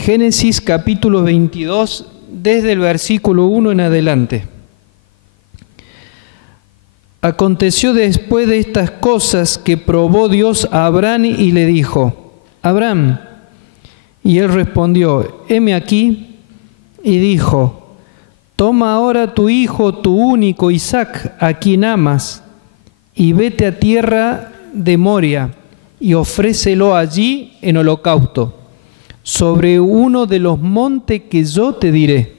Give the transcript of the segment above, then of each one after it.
Génesis capítulo 22, desde el versículo 1 en adelante. Aconteció después de estas cosas que probó Dios a Abraham y le dijo: Abraham. Y él respondió: heme aquí. Y dijo: toma ahora tu hijo, tu único Isaac, a quien amas, y vete a tierra de Moria, y ofrécelo allí en holocausto, sobre uno de los montes que yo te diré.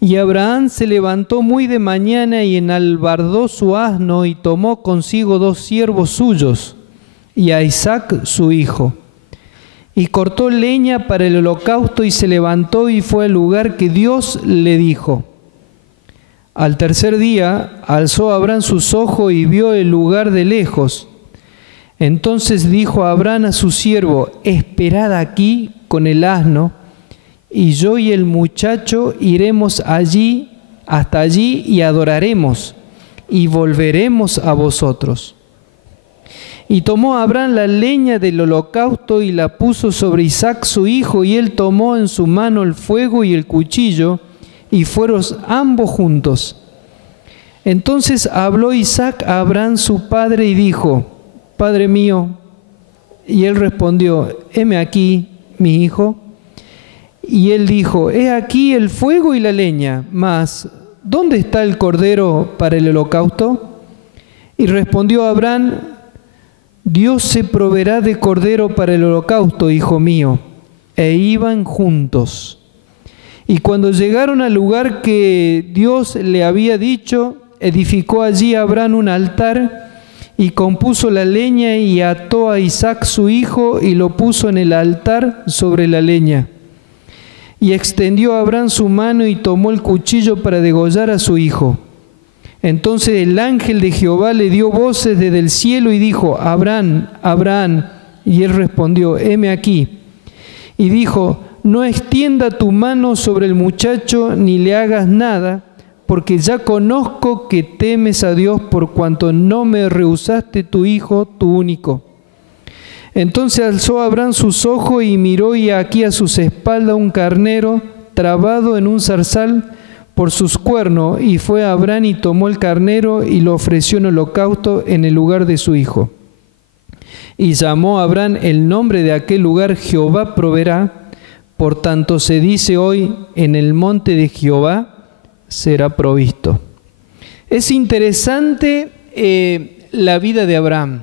Y Abraham se levantó muy de mañana y enalbardó su asno y tomó consigo 2 siervos suyos y a Isaac su hijo. Y cortó leña para el holocausto y se levantó y fue al lugar que Dios le dijo. Al tercer día alzó Abraham sus ojos y vio el lugar de lejos. Entonces dijo Abraham a su siervo: esperad aquí con el asno, y yo y el muchacho iremos allí, hasta allí, y adoraremos, y volveremos a vosotros. Y tomó Abraham la leña del holocausto y la puso sobre Isaac su hijo, y él tomó en su mano el fuego y el cuchillo, y fueron ambos juntos. Entonces habló Isaac a Abraham su padre y dijo: Padre mío. Y él respondió: heme aquí, mi hijo. Y él dijo: he aquí el fuego y la leña, mas ¿dónde está el cordero para el holocausto? Y respondió Abraham: Dios se proveerá de cordero para el holocausto, hijo mío. E iban juntos. Y cuando llegaron al lugar que Dios le había dicho, edificó allí Abraham un altar y compuso la leña y ató a Isaac su hijo y lo puso en el altar sobre la leña. Y extendió Abraham su mano y tomó el cuchillo para degollar a su hijo. Entonces el ángel de Jehová le dio voces desde el cielo y dijo: Abraham, Abraham. Y él respondió: heme aquí. Y dijo: no extienda tu mano sobre el muchacho ni le hagas nada, porque ya conozco que temes a Dios por cuanto no me rehusaste tu hijo, tu único. Entonces alzó Abraham sus ojos y miró, y aquí a sus espaldas un carnero trabado en un zarzal por sus cuernos, y fue Abraham y tomó el carnero y lo ofreció en holocausto en el lugar de su hijo. Y llamó a Abraham el nombre de aquel lugar: Jehová proveerá. Por tanto se dice hoy: en el monte de Jehová será provisto. Es interesante la vida de Abraham.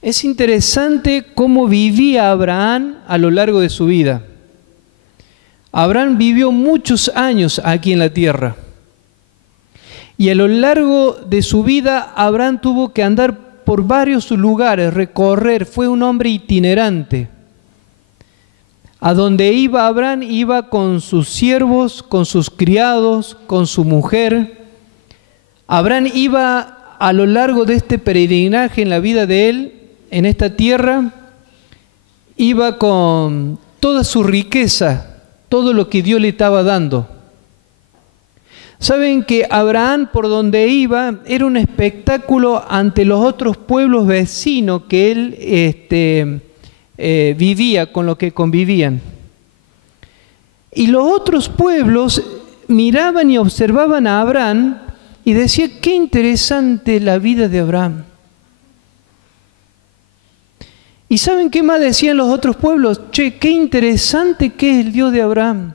Es interesante cómo vivía Abraham a lo largo de su vida. Abraham vivió muchos años aquí en la tierra. Y a lo largo de su vida, Abraham tuvo que andar por varios lugares, recorrer. Fue un hombre itinerante. A donde iba Abraham, iba con sus siervos, con sus criados, con su mujer. Abraham iba a lo largo de este peregrinaje en la vida de él, en esta tierra, iba con toda su riqueza, todo lo que Dios le estaba dando. Saben que Abraham, por donde iba, era un espectáculo ante los otros pueblos vecinos que él vivía, con los que convivían. Y los otros pueblos miraban y observaban a Abraham y decían: qué interesante la vida de Abraham. ¿Y saben qué más decían los otros pueblos? Che, qué interesante que es el Dios de Abraham.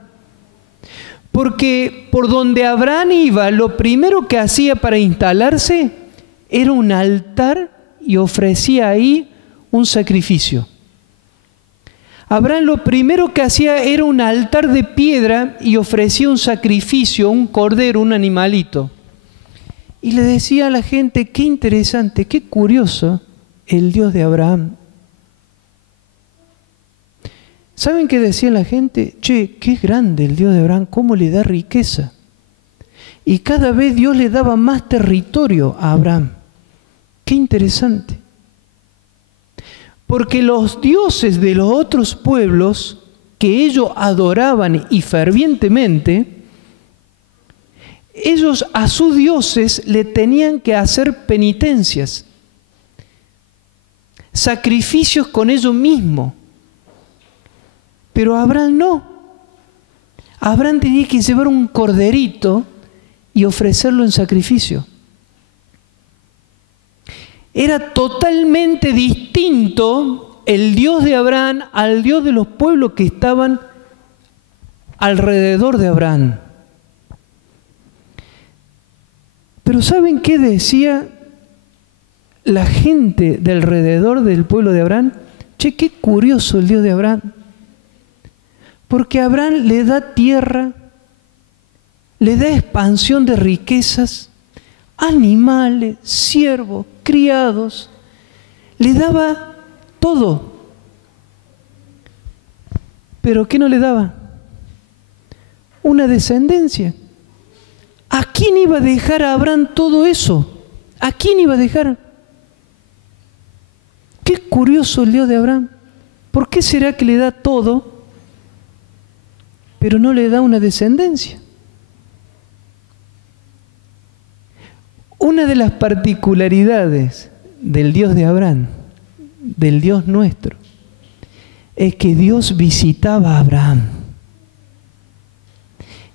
Porque por donde Abraham iba, lo primero que hacía para instalarse era un altar y ofrecía ahí un sacrificio. Abraham lo primero que hacía era un altar de piedra y ofrecía un sacrificio, un cordero, un animalito. Y le decía a la gente: qué interesante, qué curioso el Dios de Abraham. ¿Saben qué decía la gente? Che, qué grande el Dios de Abraham, cómo le da riqueza. Y cada vez Dios le daba más territorio a Abraham. Qué interesante. Porque los dioses de los otros pueblos que ellos adoraban y fervientemente, ellos a sus dioses le tenían que hacer penitencias, sacrificios con ellos mismos. Pero Abraham no. Abraham tenía que llevar un corderito y ofrecerlo en sacrificio. Era totalmente distinto el Dios de Abraham al Dios de los pueblos que estaban alrededor de Abraham. Pero ¿saben qué decía la gente de alrededor del pueblo de Abraham? Che, qué curioso el Dios de Abraham. Porque Abraham le da tierra, le da expansión de riquezas, animales, siervos, criados, le daba todo. ¿Pero qué no le daba? Una descendencia. ¿A quién iba a dejar a Abraham todo eso? ¿A quién iba a dejar? Qué curioso el Dios de Abraham. ¿Por qué será que le da todo, pero no le da una descendencia? Una de las particularidades del Dios de Abraham, del Dios nuestro, es que Dios visitaba a Abraham.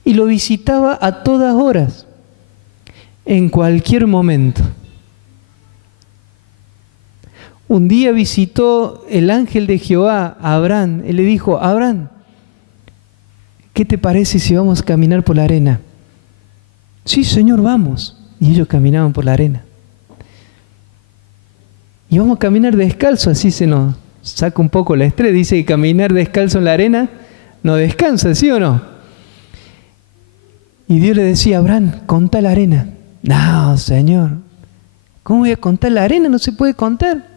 Y lo visitaba a todas horas, en cualquier momento. Un día visitó el ángel de Jehová a Abraham y le dijo: Abraham, ¿qué te parece si vamos a caminar por la arena? Sí, Señor, vamos. Y ellos caminaban por la arena. Y vamos a caminar descalzo, así se nos saca un poco la estrés. Dice que caminar descalzo en la arena no descansa, ¿sí o no? Y Dios le decía: Abraham, contá la arena. No, Señor, ¿cómo voy a contar la arena? No se puede contar.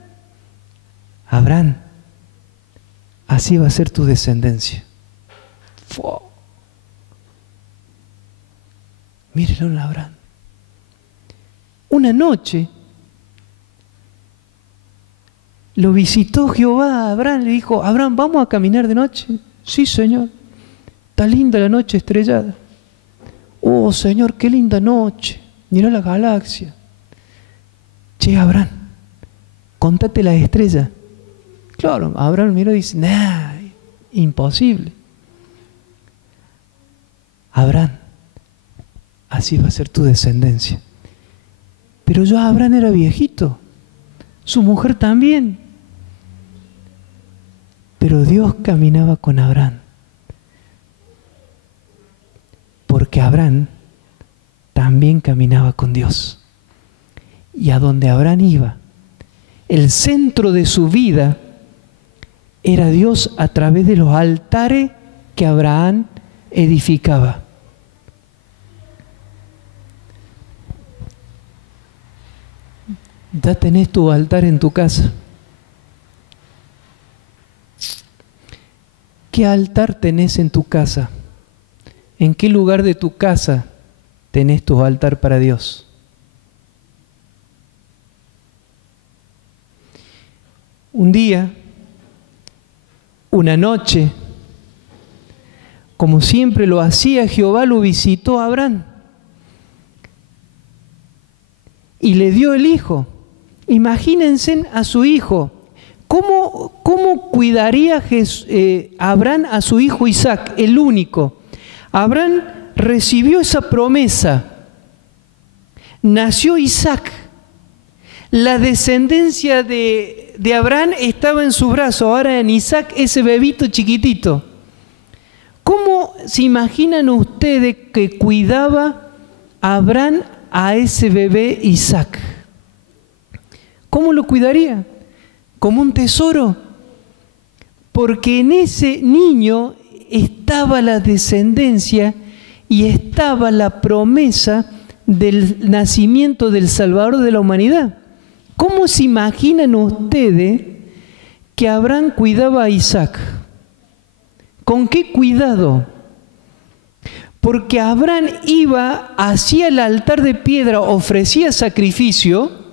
Abraham, así va a ser tu descendencia. Mírenlo a Abraham. Una noche lo visitó Jehová a Abraham, le dijo: Abraham, ¿vamos a caminar de noche? Sí, Señor. Está linda la noche estrellada. Oh, Señor, qué linda noche. Mira la galaxia. Che, Abraham, contate las estrellas. Claro, Abraham miró y dice: nah, imposible. Abraham, así va a ser tu descendencia. Pero ya Abraham era viejito, su mujer también. Pero Dios caminaba con Abraham. Porque Abraham también caminaba con Dios. Y a donde Abraham iba, el centro de su vida era Dios a través de los altares que Abraham edificaba. Ya tenés tu altar en tu casa. ¿Qué altar tenés en tu casa? ¿En qué lugar de tu casa tenés tu altar para Dios? Un día, una noche, como siempre lo hacía, Jehová lo visitó a Abraham y le dio el hijo. Imagínense a su hijo. ¿Cómo cuidaría Abraham a su hijo Isaac, el único? Abraham recibió esa promesa. Nació Isaac. La descendencia de Abraham estaba en su brazo. Ahora en Isaac, ese bebito chiquitito. ¿Cómo se imaginan ustedes que cuidaba Abraham a ese bebé Isaac? ¿Cómo lo cuidaría? Como un tesoro. Porque en ese niño estaba la descendencia y estaba la promesa del nacimiento del Salvador de la humanidad. ¿Cómo se imaginan ustedes que Abraham cuidaba a Isaac? ¿Con qué cuidado? Porque Abraham iba hacia el altar de piedra, ofrecía sacrificio,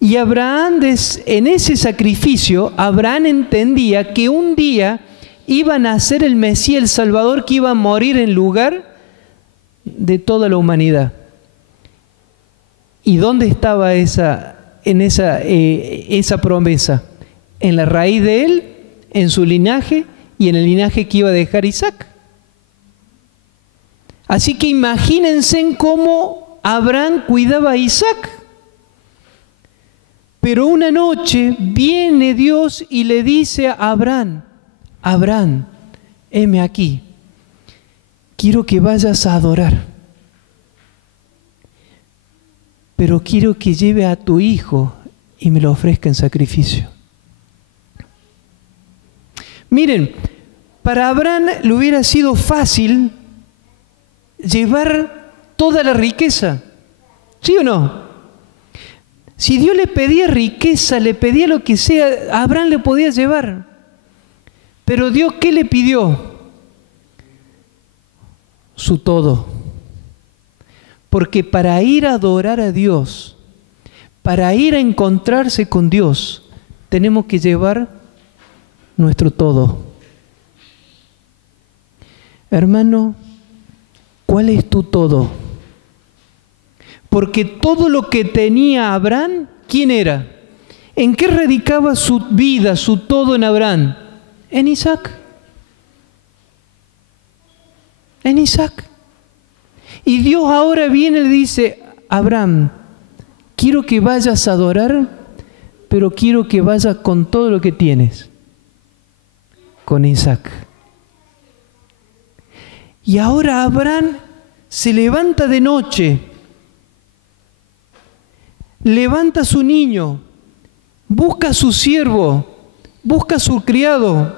y Abraham, en ese sacrificio, Abraham entendía que un día iba a nacer el Mesías, el Salvador, que iba a morir en lugar de toda la humanidad. ¿Y dónde estaba esa promesa? En la raíz de él, en su linaje y en el linaje que iba a dejar Isaac. Así que imagínense en cómo Abraham cuidaba a Isaac. Pero una noche viene Dios y le dice a Abraham: Abraham, heme aquí, quiero que vayas a adorar, pero quiero que lleve a tu hijo y me lo ofrezca en sacrificio. Miren, para Abraham le hubiera sido fácil llevar toda la riqueza, ¿sí o no? Si Dios le pedía riqueza, le pedía lo que sea, Abraham le podía llevar. Pero Dios, ¿qué le pidió? Su todo. Porque para ir a adorar a Dios, para ir a encontrarse con Dios, tenemos que llevar nuestro todo. Hermano, ¿cuál es tu todo? Porque todo lo que tenía Abraham, ¿quién era? ¿En qué radicaba su vida, su todo en Abraham? En Isaac. En Isaac. Y Dios ahora viene y le dice: Abraham, quiero que vayas a adorar, pero quiero que vayas con todo lo que tienes. Con Isaac. Y ahora Abraham se levanta de noche, levanta a su niño, busca a su siervo, busca a su criado.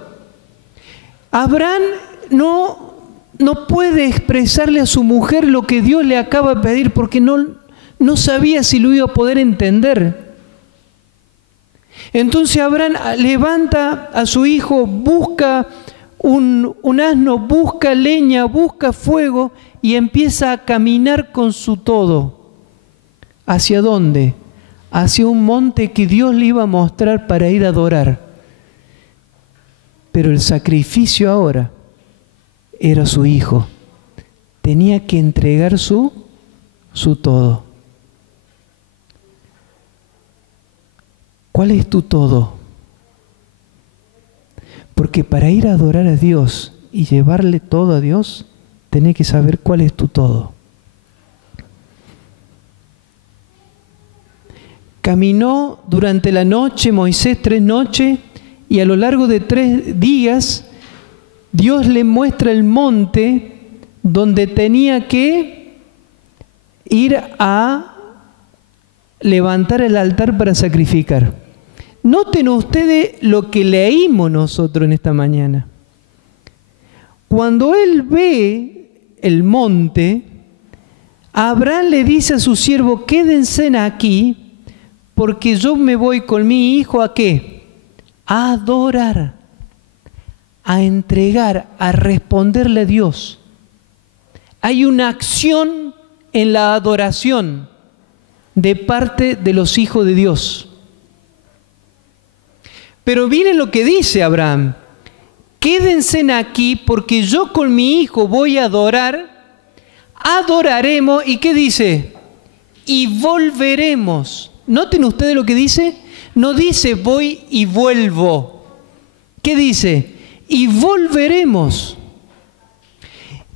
Abraham no puede expresarle a su mujer lo que Dios le acaba de pedir porque no sabía si lo iba a poder entender. Entonces Abraham levanta a su hijo, busca un asno, busca leña, busca fuego y empieza a caminar con su todo. ¿Hacia dónde? Hacia un monte que Dios le iba a mostrar para ir a adorar. Pero el sacrificio ahora era su hijo. Tenía que entregar su todo. ¿Cuál es tu todo? Porque para ir a adorar a Dios y llevarle todo a Dios, tenés que saber cuál es tu todo. Caminó durante la noche Moisés 3 noches y a lo largo de 3 días Dios le muestra el monte donde tenía que ir a levantar el altar para sacrificar. Noten ustedes lo que leímos nosotros en esta mañana. Cuando él ve el monte, Abraham le dice a su siervo: quédense aquí, porque yo me voy con mi hijo ¿a qué? A adorar, a entregar, a responderle a Dios. Hay una acción en la adoración de parte de los hijos de Dios. Pero miren lo que dice Abraham: quédense aquí porque yo con mi hijo voy a adorar, adoraremos, ¿y qué dice? Y volveremos. Noten ustedes lo que dice. No dice voy y vuelvo. ¿Qué dice? Y volveremos.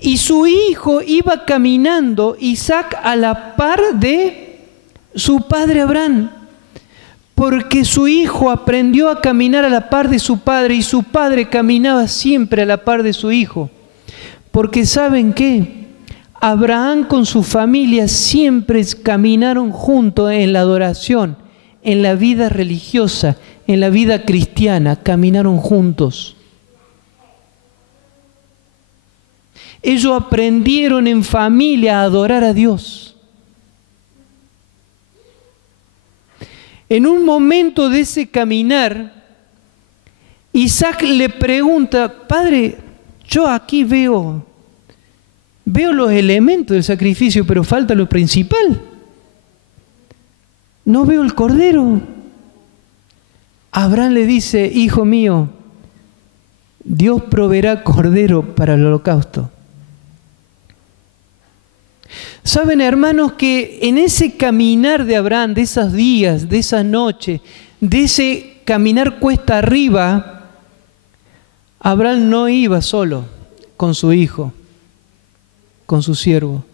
Y su hijo iba caminando, Isaac, a la par de su padre Abraham. Porque su hijo aprendió a caminar a la par de su padre y su padre caminaba siempre a la par de su hijo. Porque ¿saben qué? Abraham con su familia siempre caminaron juntos en la adoración, en la vida religiosa, en la vida cristiana, caminaron juntos. Ellos aprendieron en familia a adorar a Dios. En un momento de ese caminar, Isaac le pregunta: Padre, yo aquí veo los elementos del sacrificio, pero falta lo principal. No veo el cordero. Abraham le dice: hijo mío, Dios proveerá cordero para el holocausto. Saben, hermanos, que en ese caminar de Abraham, de esos días, de esa noche, de ese caminar cuesta arriba, Abraham no iba solo con su hijo, con su siervo.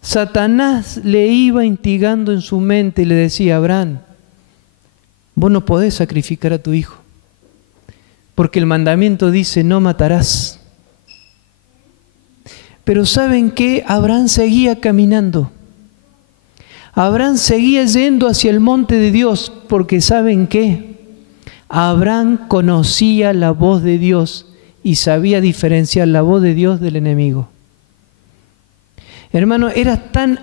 Satanás le iba instigando en su mente y le decía: Abraham, vos no podés sacrificar a tu hijo, porque el mandamiento dice: no matarás. Pero ¿saben qué? Abraham seguía caminando. Abraham seguía yendo hacia el monte de Dios, porque ¿saben qué? Abraham conocía la voz de Dios y sabía diferenciar la voz de Dios del enemigo. Hermano, era tan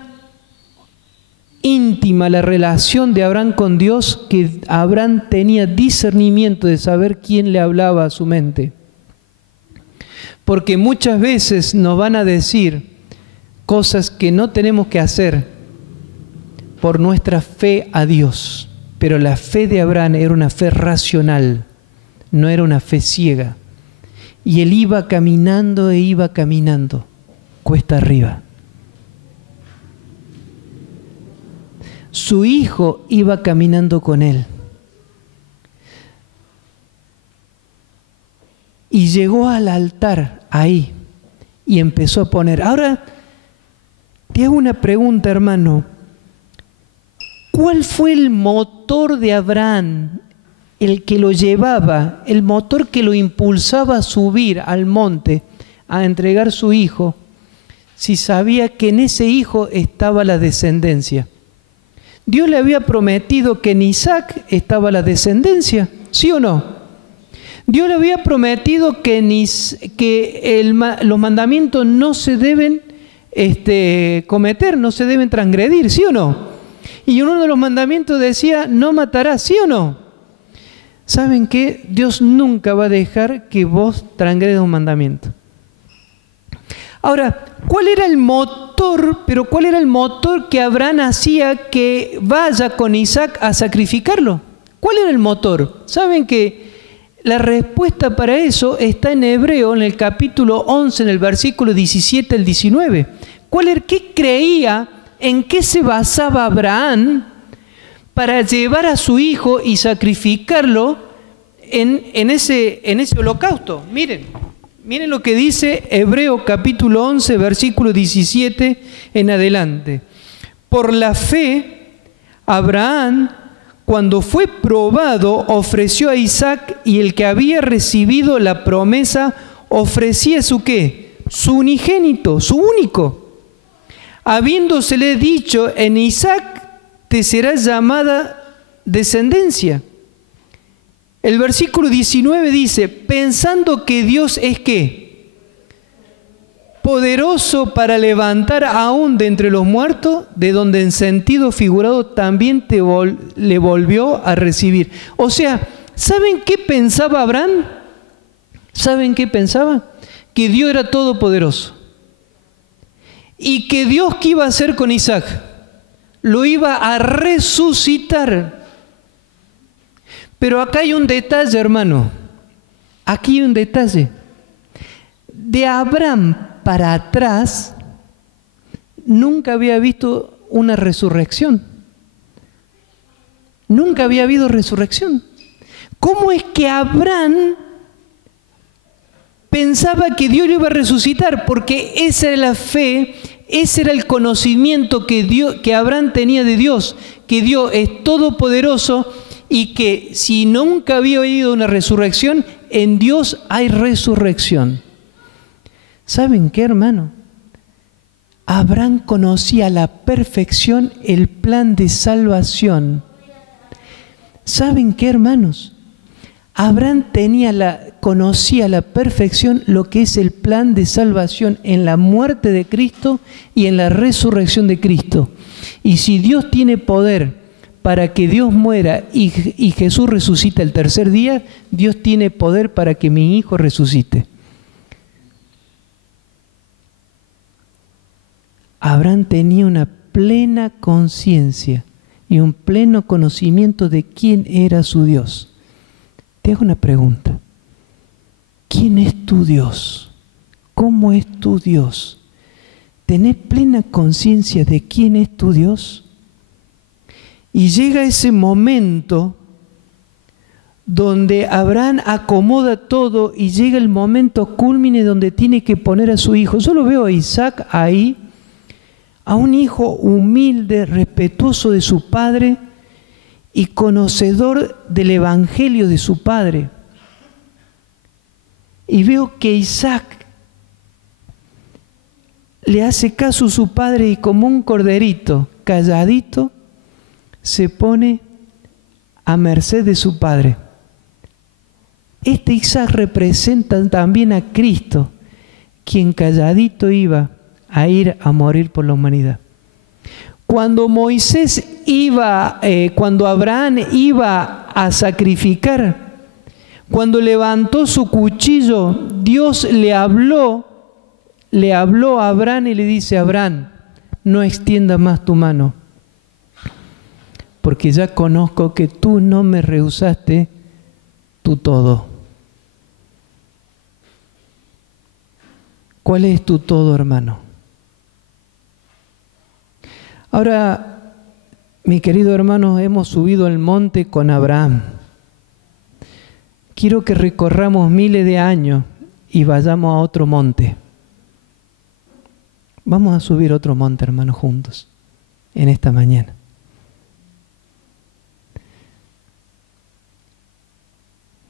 íntima la relación de Abraham con Dios que Abraham tenía discernimiento de saber quién le hablaba a su mente. Porque muchas veces nos van a decir cosas que no tenemos que hacer por nuestra fe a Dios. Pero la fe de Abraham era una fe racional, no era una fe ciega. Y él iba caminando e iba caminando, cuesta arriba. Su hijo iba caminando con él. Y llegó al altar ahí y empezó a poner. Ahora, te hago una pregunta, hermano. ¿Cuál fue el motor de Abraham, el que lo llevaba, el motor que lo impulsaba a subir al monte, a entregar su hijo, si sabía que en ese hijo estaba la descendencia? Dios le había prometido que en Isaac estaba la descendencia, ¿sí o no? Dios le había prometido que los mandamientos no se deben cometer, no se deben transgredir, ¿sí o no? Y uno de los mandamientos decía: no matarás, ¿sí o no? ¿Saben qué? Dios nunca va a dejar que vos transgredas un mandamiento. Ahora, ¿cuál era el motor? Pero ¿cuál era el motor que Abraham hacía que vaya con Isaac a sacrificarlo? ¿Cuál era el motor? ¿Saben que la respuesta para eso está en Hebreo, en el capítulo 11, en el versículo 17 al 19? ¿Qué creía, en qué se basaba Abraham para llevar a su hijo y sacrificarlo en ese holocausto? Miren lo que dice Hebreo capítulo 11, versículo 17 en adelante. Por la fe, Abraham, cuando fue probado, ofreció a Isaac, y el que había recibido la promesa ofrecía su ¿qué? Su unigénito, su único. Habiéndosele dicho: en Isaac te será llamada descendencia. El versículo 19 dice: pensando que Dios es ¿qué? Poderoso para levantar aún de entre los muertos, de donde en sentido figurado también le volvió a recibir. O sea, ¿saben qué pensaba Abraham? ¿Saben qué pensaba? Que Dios era todopoderoso. Y que Dios, ¿qué iba a hacer con Isaac? Lo iba a resucitar. Pero acá hay un detalle, hermano. Aquí hay un detalle. De Abraham para atrás, nunca había visto una resurrección. Nunca había habido resurrección. ¿Cómo es que Abraham pensaba que Dios lo iba a resucitar? Porque esa era la fe, ese era el conocimiento que Abraham tenía de Dios, que Dios es todopoderoso y que si nunca había habido una resurrección, en Dios hay resurrección. ¿Saben qué, hermano? Abraham conocía a la perfección el plan de salvación. ¿Saben qué, hermanos? Abraham conocía a la perfección lo que es el plan de salvación en la muerte de Cristo y en la resurrección de Cristo. Y si Dios tiene poder para que Dios muera y Jesús resucita el tercer día, Dios tiene poder para que mi hijo resucite. Abraham tenía una plena conciencia y un pleno conocimiento de quién era su Dios. Te hago una pregunta. ¿Quién es tu Dios? ¿Cómo es tu Dios? ¿Tenés plena conciencia de quién es tu Dios? Y llega ese momento donde Abraham acomoda todo y llega el momento culmine donde tiene que poner a su hijo. Yo lo veo a Isaac ahí, a un hijo humilde, respetuoso de su padre y conocedor del evangelio de su padre. Y veo que Isaac le hace caso a su padre y como un corderito, calladito, se pone a merced de su padre. Este Isaac representa también a Cristo, quien calladito iba a ir a morir por la humanidad. Cuando cuando Abraham iba a sacrificar, cuando levantó su cuchillo, Dios le habló a Abraham y le dice: Abraham, no extienda más tu mano, porque ya conozco que tú no me rehusaste tu todo. ¿Cuál es tu todo, hermano? Ahora, mi querido hermano, hemos subido al monte con Abraham. Quiero que recorramos miles de años y vayamos a otro monte. Vamos a subir otro monte, hermanos, juntos, en esta mañana.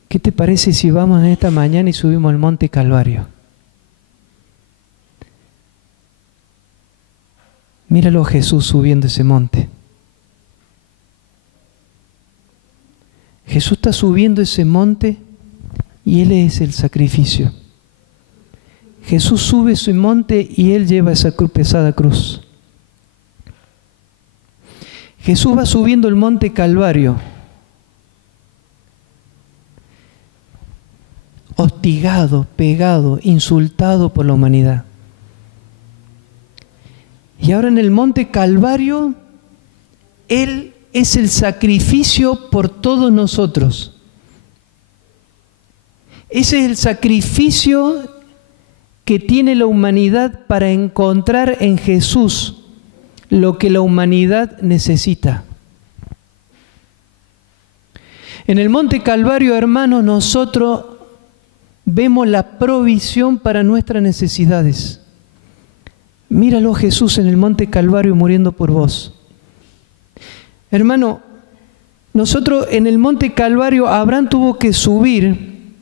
¿Qué te parece si vamos en esta mañana y subimos al monte Calvario? Míralo a Jesús subiendo ese monte. Jesús está subiendo ese monte y Él es el sacrificio. Jesús sube ese monte y Él lleva esa pesada cruz. Jesús va subiendo el monte Calvario, hostigado, pegado, insultado por la humanidad. Y ahora en el monte Calvario, Él es el sacrificio por todos nosotros. Ese es el sacrificio que tiene la humanidad para encontrar en Jesús lo que la humanidad necesita. En el monte Calvario, hermanos, nosotros vemos la provisión para nuestras necesidades. Míralo Jesús en el monte Calvario muriendo por vos. Hermano, nosotros en el monte Calvario, Abraham tuvo que subir,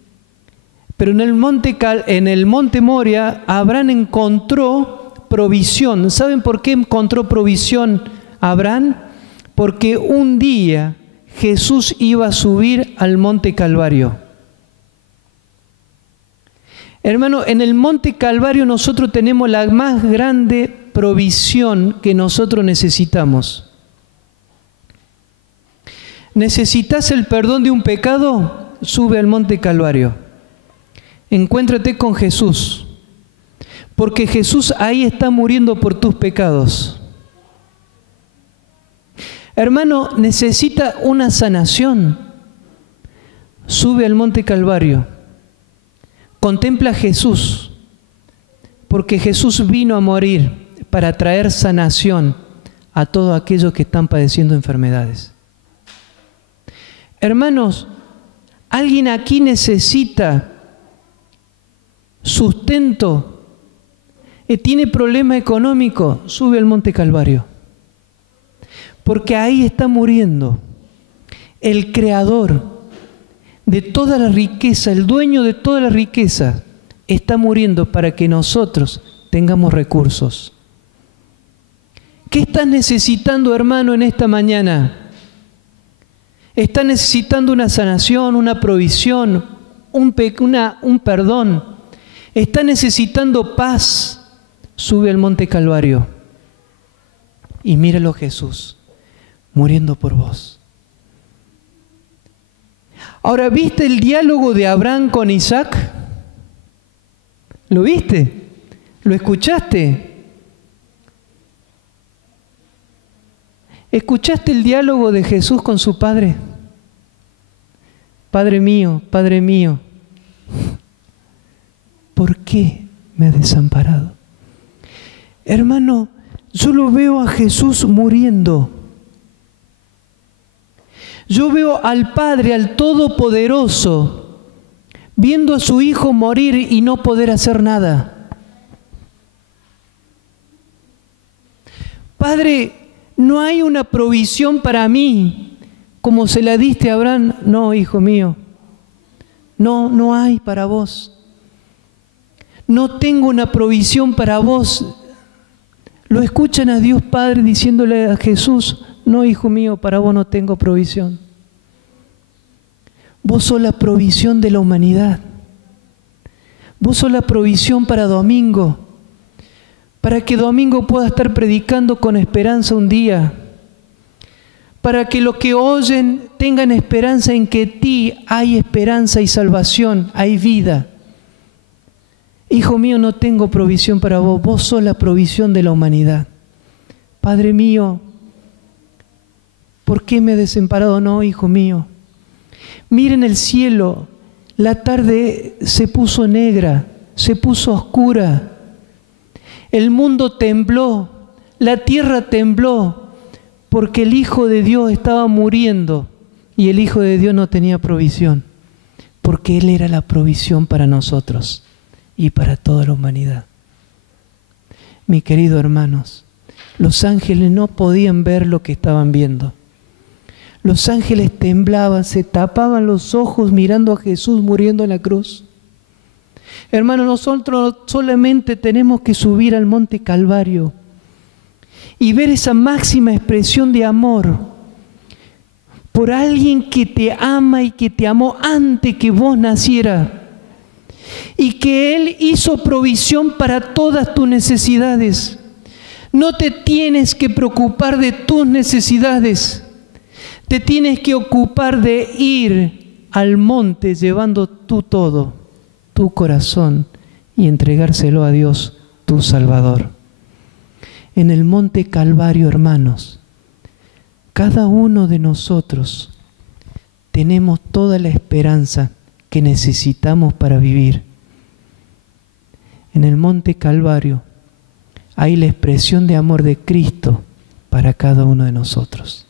pero en el monte Moria, Abraham encontró provisión. ¿Saben por qué encontró provisión Abraham? Porque un día Jesús iba a subir al monte Calvario. Hermano, en el monte Calvario nosotros tenemos la más grande provisión que nosotros necesitamos. ¿Necesitas el perdón de un pecado? Sube al monte Calvario. Encuéntrate con Jesús, porque Jesús ahí está muriendo por tus pecados. Hermano, necesita una sanación. Sube al monte Calvario. Contempla a Jesús, porque Jesús vino a morir para traer sanación a todos aquellos que están padeciendo enfermedades. Hermanos, ¿alguien aquí necesita sustento? ¿Tiene problema económico? Sube al monte Calvario, porque ahí está muriendo el Creador de toda la riqueza, el dueño de toda la riqueza, está muriendo para que nosotros tengamos recursos. ¿Qué estás necesitando, hermano, en esta mañana? ¿Estás necesitando una sanación, una provisión, un perdón? ¿Estás necesitando paz? Sube al monte Calvario y míralo Jesús muriendo por vos. Ahora, ¿viste el diálogo de Abraham con Isaac? ¿Lo viste? ¿Lo escuchaste? ¿Escuchaste el diálogo de Jesús con su Padre? Padre mío, ¿por qué me has desamparado? Hermano, yo lo veo a Jesús muriendo. Yo veo al Padre, al Todopoderoso, viendo a su Hijo morir y no poder hacer nada. Padre, no hay una provisión para mí, como se la diste a Abraham. No, hijo mío, no hay para vos. No tengo una provisión para vos. Lo escuchan a Dios Padre diciéndole a Jesús: no, hijo mío, para vos no tengo provisión. Vos sos la provisión de la humanidad. Vos sos la provisión para Domingo, para que Domingo pueda estar predicando con esperanza un día, para que los que oyen tengan esperanza en que en ti hay esperanza y salvación, hay vida. Hijo mío, no tengo provisión para vos, vos sos la provisión de la humanidad. Padre mío, ¿por qué me he desamparado? No, hijo mío. Miren el cielo, la tarde se puso negra, se puso oscura. El mundo tembló, la tierra tembló, porque el Hijo de Dios estaba muriendo y el Hijo de Dios no tenía provisión, porque Él era la provisión para nosotros y para toda la humanidad. Mis queridos hermanos, los ángeles no podían ver lo que estaban viendo. Los ángeles temblaban, se tapaban los ojos mirando a Jesús muriendo en la cruz. Hermanos, nosotros solamente tenemos que subir al monte Calvario y ver esa máxima expresión de amor por alguien que te ama y que te amó antes que vos nacieras, y que Él hizo provisión para todas tus necesidades. No te tienes que preocupar de tus necesidades. Te tienes que ocupar de ir al monte llevando tú todo, tu corazón, y entregárselo a Dios, tu Salvador. En el monte Calvario, hermanos, cada uno de nosotros tenemos toda la esperanza que necesitamos para vivir. En el monte Calvario hay la expresión de amor de Cristo para cada uno de nosotros.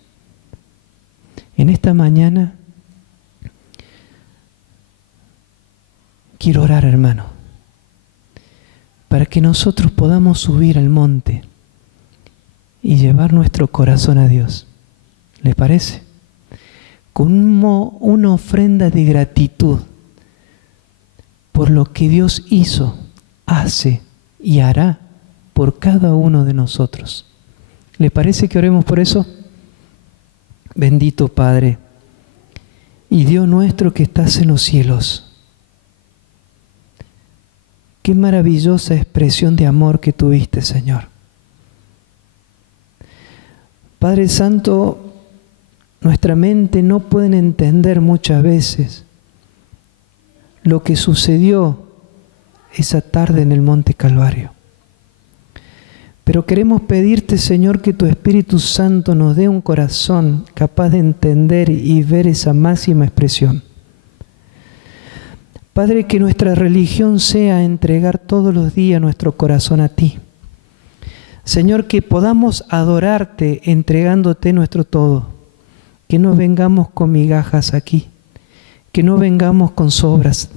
En esta mañana quiero orar, hermano, para que nosotros podamos subir al monte y llevar nuestro corazón a Dios. ¿Les parece? Con una ofrenda de gratitud por lo que Dios hizo, hace y hará por cada uno de nosotros. ¿Les parece que oremos por eso? Bendito Padre y Dios nuestro que estás en los cielos, qué maravillosa expresión de amor que tuviste, Señor. Padre Santo, nuestra mente no puede entender muchas veces lo que sucedió esa tarde en el monte Calvario. Pero queremos pedirte, Señor, que tu Espíritu Santo nos dé un corazón capaz de entender y ver esa máxima expresión. Padre, que nuestra religión sea entregar todos los días nuestro corazón a ti. Señor, que podamos adorarte entregándote nuestro todo. Que no vengamos con migajas aquí. Que no vengamos con sobras.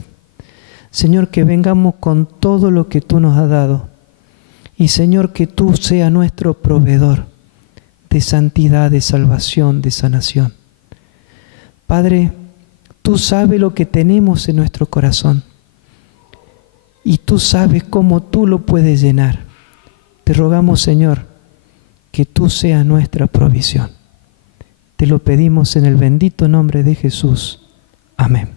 Señor, que vengamos con todo lo que tú nos has dado. Y Señor, que tú seas nuestro proveedor de santidad, de salvación, de sanación. Padre, tú sabes lo que tenemos en nuestro corazón. Y tú sabes cómo tú lo puedes llenar. Te rogamos, Señor, que tú seas nuestra provisión. Te lo pedimos en el bendito nombre de Jesús. Amén.